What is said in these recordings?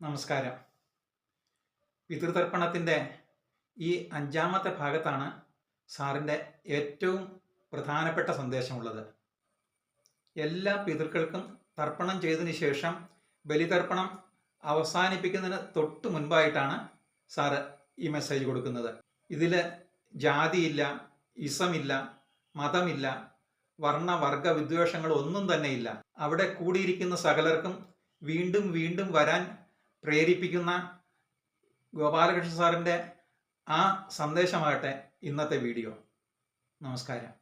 നമസ്കാരം. പിതൃതർപ്പണത്തിന്റെ ഈ അഞ്ചാമത്തെ ഭാഗത്താണ് സാറിന്റെ ഏറ്റവും പ്രധാനപ്പെട്ട സന്ദേശമുള്ളത്. എല്ലാ പിതൃക്കൾക്കും തർപ്പണം ചെയ്തതിന് ശേഷം ബലിതർപ്പണം അവസാനിപ്പിക്കുന്നതിന് തൊട്ട് മുൻപായിട്ടാണ് സാറ് ഈ മെസ്സേജ് കൊടുക്കുന്നത്. ഇതിൽ ജാതിയില്ല ഇസമില്ല മതമില്ല വർണ വർഗ വിദ്വേഷങ്ങൾ ഒന്നും തന്നെ ഇല്ല. അവിടെ കൂടിയിരിക്കുന്ന സകലർക്കും വീണ്ടും വീണ്ടും വരാൻ പ്രേരിപ്പിക്കുന്ന ഗോപാലകൃഷ്ണ സാറിന്റെ ആ സന്ദേശമാകട്ടെ ഇന്നത്തെ വീഡിയോ. നമസ്കാരം.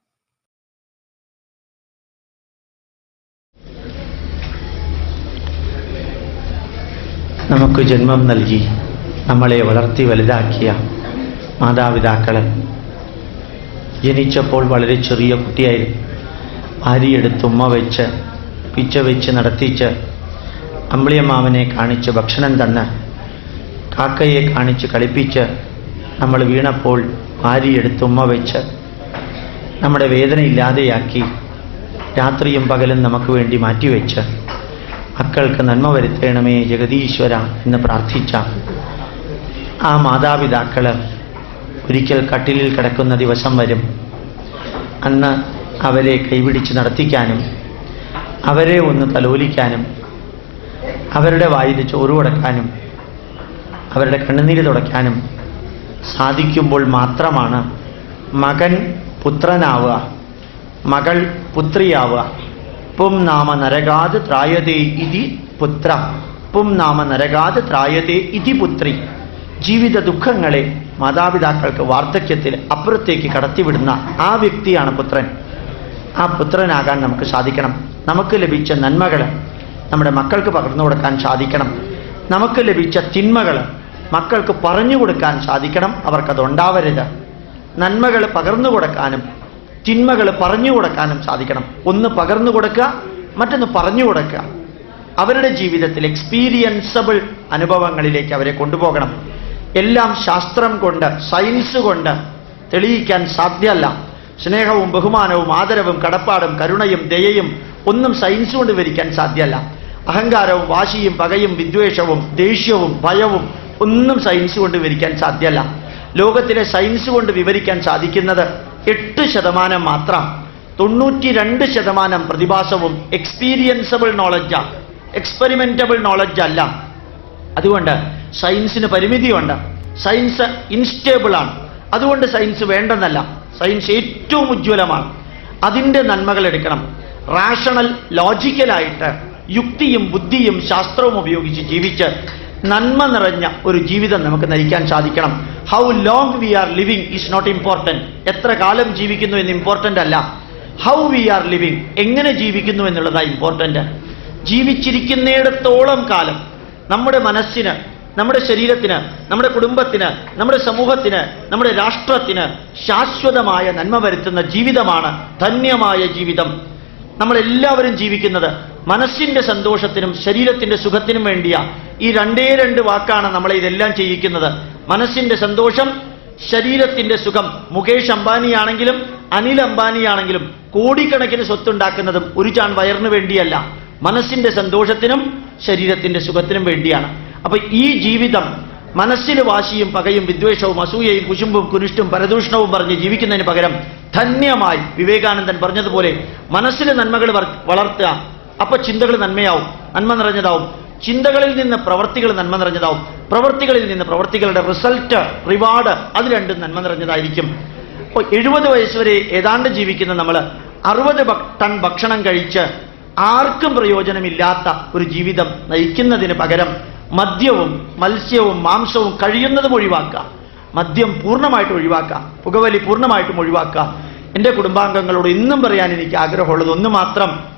നമുക്ക് ജന്മം നൽകി നമ്മളെ വളർത്തി വലുതാക്കിയ മാതാപിതാക്കളെ ജനിച്ചപ്പോൾ വളരെ ചെറിയ കുട്ടിയായിരുന്നു അരിയെടുത്ത് ഉമ്മ വെച്ച് പിച്ച വെച്ച് നടത്തിച്ച് അമ്പിളിയമ്മാവനെ കാണിച്ച് ഭക്ഷണം തന്ന് കാക്കയെ കാണിച്ച് കളിപ്പിച്ച് നമ്മൾ വീണപ്പോൾ വാരിയെടുത്ത് ഉമ്മ വെച്ച് നമ്മുടെ വേദന ഇല്ലാതെയാക്കി രാത്രിയും പകലും നമുക്ക് വേണ്ടി മാറ്റിവെച്ച് മക്കൾക്ക് നന്മ വരുത്തേണമേ ജഗതീശ്വര എന്ന് പ്രാർത്ഥിച്ച ആ മാതാപിതാക്കൾ ഒരിക്കൽ കട്ടിലിൽ കിടക്കുന്ന ദിവസം വരും. അന്ന് അവരെ കൈപിടിച്ച് നടത്തിക്കാനും അവരെ ഒന്ന് തലോലിക്കാനും അവരുടെ വായിൽ ചോറ് അവരുടെ കണ്ണുനീര് തുടയ്ക്കാനും സാധിക്കുമ്പോൾ മാത്രമാണ് മകൻ പുത്രനാവുക മകൾ പുത്രിയാവുക. പും നാമ നരകാത് ത്രായതേ ഇതി പുത്ര. പും നാമ നരകാത് ത്രായതേ ഇതി പുത്രി. ജീവിത ദുഃഖങ്ങളെ മാതാപിതാക്കൾക്ക് വാർദ്ധക്യത്തിൽ അപ്പുറത്തേക്ക് കടത്തിവിടുന്ന ആ വ്യക്തിയാണ് പുത്രൻ. ആ പുത്രനാകാൻ നമുക്ക് സാധിക്കണം. നമുക്ക് ലഭിച്ച നന്മകൾ നമ്മുടെ മക്കൾക്ക് പകർന്നു കൊടുക്കാൻ സാധിക്കണം. നമുക്ക് ലഭിച്ച തിന്മകൾ മക്കൾക്ക് പറഞ്ഞു കൊടുക്കാൻ സാധിക്കണം. അവർക്കത് ഉണ്ടാവരുത് നന്മകൾ പകർന്നു കൊടുക്കാനും തിന്മകൾ പറഞ്ഞു കൊടുക്കാനും സാധിക്കണം. ഒന്ന് പകർന്നു കൊടുക്കുക മറ്റൊന്ന് പറഞ്ഞു കൊടുക്കുക. അവരുടെ ജീവിതത്തിൽ എക്സ്പീരിയൻസബിൾ അനുഭവങ്ങളിലേക്ക് അവരെ കൊണ്ടുപോകണം. എല്ലാം ശാസ്ത്രം കൊണ്ട് സയൻസ് കൊണ്ട് തെളിയിക്കാൻ സാധ്യമല്ല. സ്നേഹവും ബഹുമാനവും ആദരവും കടപ്പാടും കരുണയും ദയയും ഒന്നും സയൻസ് കൊണ്ട് വിവരിക്കാൻ സാധ്യമല്ല. അഹങ്കാരവും വാശിയും പകയും വിദ്വേഷവും ദേഷ്യവും ഭയവും ഒന്നും സയൻസ് കൊണ്ട് വിവരിക്കാൻ സാധ്യമല്ല ലോകത്തിലെ സയൻസ് കൊണ്ട് വിവരിക്കാൻ സാധിക്കുന്നത് എട്ട് ശതമാനം മാത്രം. തൊണ്ണൂറ്റി രണ്ട് ശതമാനം പ്രതിഭാസവും എക്സ്പീരിയൻസബിൾ നോളജാണ് എക്സ്പെരിമെന്റബിൾ നോളജ് അല്ല. അതുകൊണ്ട് സയൻസിന് പരിമിതിയുണ്ട്. സയൻസ് ഇൻസ്റ്റേബിളാണ് അതുകൊണ്ട് സയൻസ് വേണ്ടെന്നല്ല. സയൻസ് ഏറ്റവും ഉജ്ജ്വലമാണ്. അതിന്റെ നന്മകൾ എടുക്കണം. റാഷണൽ ലോജിക്കലായിട്ട് യുക്തിയും ബുദ്ധിയും ശാസ്ത്രവും ഉപയോഗിച്ച് ജീവിച്ച് നന്മ നിറഞ്ഞ ഒരു ജീവിതം നമുക്ക് നയിക്കാൻ സാധിക്കണം. How long we are living is not important എത്ര കാലം ജീവിക്കുന്നു എന്ന് ഇമ്പോർട്ടന്റ് അല്ല. ഹൗ വി ആർ ലിവിങ് എങ്ങനെ ജീവിക്കുന്നു എന്നുള്ളതാണ് ഇമ്പോർട്ടന്റ് ജീവിച്ചിരിക്കുന്നിടത്തോളം കാലം നമ്മുടെ മനസ്സിന് നമ്മുടെ ശരീരത്തിന് നമ്മുടെ കുടുംബത്തിന് നമ്മുടെ സമൂഹത്തിന് നമ്മുടെ രാഷ്ട്രത്തിന് ശാശ്വതമായ നന്മ വരുത്തുന്ന ജീവിതമാണ് ധന്യമായ ജീവിതം. നമ്മളെല്ലാവരും ജീവിക്കുന്നത് മനസ്സിന്റെ സന്തോഷത്തിനും ശരീരത്തിന്റെ സുഖത്തിനും വേണ്ടിയ ഈ രണ്ടേ രണ്ട് വാക്കാണ് നമ്മൾ ഇതെല്ലാം ചെയ്യിക്കുന്നത്. മനസ്സിന്റെ സന്തോഷം ശരീരത്തിന്റെ സുഖം. മുകേഷ് അംബാനിയാണെങ്കിലും അനിൽ അംബാനിയാണെങ്കിലും കോടിക്കണക്കിന് സ്വത്തുണ്ടാക്കുന്നതും ഒരു ചാൺ വയറിന് വേണ്ടിയല്ല. മനസ്സിന്റെ സന്തോഷത്തിനും ശരീരത്തിന്റെ സുഖത്തിനും വേണ്ടിയാണ്. അപ്പൊ ഈ ജീവിതം മനസ്സിൽ വാശിയും പകയും വിദ്വേഷവും അസൂയയും കുശുമ്പും കുനിഷ്ടും പരദൂഷണവും പറഞ്ഞ് ജീവിക്കുന്നതിന് പകരം ധന്യമായി വിവേകാനന്ദൻ പറഞ്ഞതുപോലെ മനസ്സിലെ നന്മകൾ വളർത്തുക അപ്പൊ ചിന്തകൾ നന്മയാവും നന്മ നിറഞ്ഞതാവും. ചിന്തകളിൽ നിന്ന് പ്രവർത്തികൾ നന്മ നിറഞ്ഞതാവും. പ്രവർത്തികളിൽ നിന്ന് പ്രവൃത്തികളുടെ റിസൾട്ട് റിവാർഡ് അത് രണ്ടും നന്മ നിറഞ്ഞതായിരിക്കും. അപ്പോൾ എഴുപത് വരെ ഏതാണ്ട് ജീവിക്കുന്ന നമ്മൾ അറുപത് ടൺ ഭക്ഷണം കഴിച്ച് ആർക്കും പ്രയോജനമില്ലാത്ത ഒരു ജീവിതം നയിക്കുന്നതിന് പകരം മദ്യവും മത്സ്യവും മാംസവും കഴിയുന്നതും ഒഴിവാക്കുക. മദ്യം പൂർണമായിട്ട് ഒഴിവാക്കുക. പുകവലി പൂർണമായിട്ടും ഒഴിവാക്കുക. എന്റെ കുടുംബാംഗങ്ങളോട് ഇന്നും പറയാൻ എനിക്ക് ആഗ്രഹമുള്ളത് ഒന്ന് മാത്രം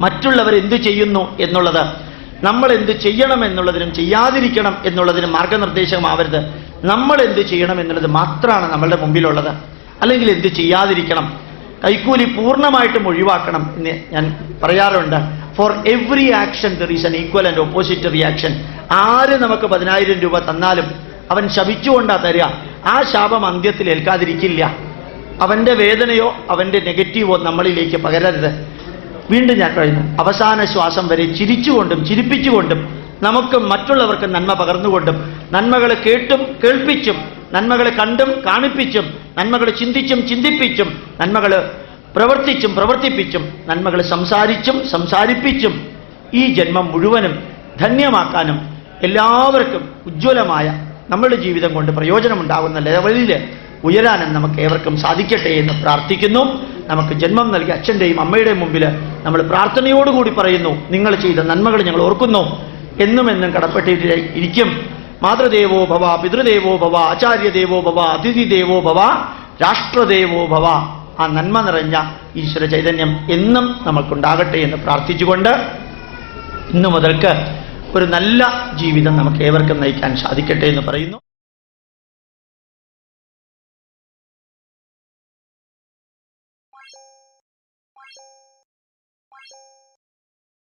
മറ്റുള്ളവർ എന്തു ചെയ്യുന്നു എന്നുള്ളത് നമ്മൾ എന്ത് ചെയ്യണം എന്നുള്ളതിനും ചെയ്യാതിരിക്കണം എന്നുള്ളതിനും മാർഗനിർദ്ദേശമാവരുത് നമ്മൾ എന്ത് ചെയ്യണം എന്നുള്ളത് മാത്രമാണ് നമ്മളുടെ മുമ്പിലുള്ളത്. അല്ലെങ്കിൽ എന്ത് ചെയ്യാതിരിക്കണം കൈക്കൂലി പൂർണമായിട്ടും ഒഴിവാക്കണം എന്ന് ഞാൻ പറയാറുണ്ട്. For every action there is an equal and opposite reaction ആര് നമുക്ക് പതിനായിരം രൂപ തന്നാലും അവൻ ശപിച്ചുകൊണ്ടാ തരിക. ആ ശാപം അന്ത്യത്തിൽ ഏൽക്കാതിരിക്കില്ല. അവന്റെ വേദനയോ അവന്റെ നെഗറ്റീവോ നമ്മളിലേക്ക് പകരരുത്. വീണ്ടും ഞാൻ പറയുന്നു അവസാന ശ്വാസം വരെ ചിരിച്ചുകൊണ്ടും ചിരിപ്പിച്ചുകൊണ്ടും നമുക്ക് മറ്റുള്ളവർക്ക് നന്മ പകർന്നുകൊണ്ടും നന്മകളെ കേട്ടും കേൾപ്പിച്ചും നന്മകളെ കണ്ടും കാണിപ്പിച്ചും നന്മകൾ ചിന്തിച്ചും ചിന്തിപ്പിച്ചും നന്മകൾ പ്രവർത്തിച്ചും പ്രവർത്തിപ്പിച്ചും നന്മകൾ സംസാരിച്ചും സംസാരിപ്പിച്ചും ഈ ജന്മം മുഴുവനും ധന്യമാക്കാനും എല്ലാവർക്കും ഉജ്ജ്വലമായ നമ്മളുടെ ജീവിതം കൊണ്ട് പ്രയോജനമുണ്ടാകുന്ന ലെവലിൽ ഉയരാനും നമുക്ക് ഏവർക്കും സാധിക്കട്ടെ എന്ന് പ്രാർത്ഥിക്കുന്നു. നമുക്ക് ജന്മം നൽകിയ അച്ഛന്റെയും അമ്മയുടെയും മുമ്പിൽ നമ്മൾ പ്രാർത്ഥനയോടുകൂടി പറയുന്നു. നിങ്ങൾ ചെയ്ത നന്മകൾ ഞങ്ങൾ ഓർക്കുന്നു. എന്നും എന്നും കടപ്പെട്ടിട്ട് ഇരിക്കും മാതൃദേവോ ഭവ പിതൃദേവോ ഭവ ആചാര്യദേവോ ഭവ അതിഥി ദേവോ ഭവ രാഷ്ട്രദേവോ ഭവ. ആ നന്മ നിറഞ്ഞ ഈശ്വര ചൈതന്യം എന്നും നമുക്കുണ്ടാകട്ടെ എന്ന് പ്രാർത്ഥിച്ചുകൊണ്ട് ഇന്നു മുതൽക്ക് ഒരു നല്ല ജീവിതം നമുക്ക് ഏവർക്കും നയിക്കാൻ സാധിക്കട്ടെ എന്ന് പറയുന്നു.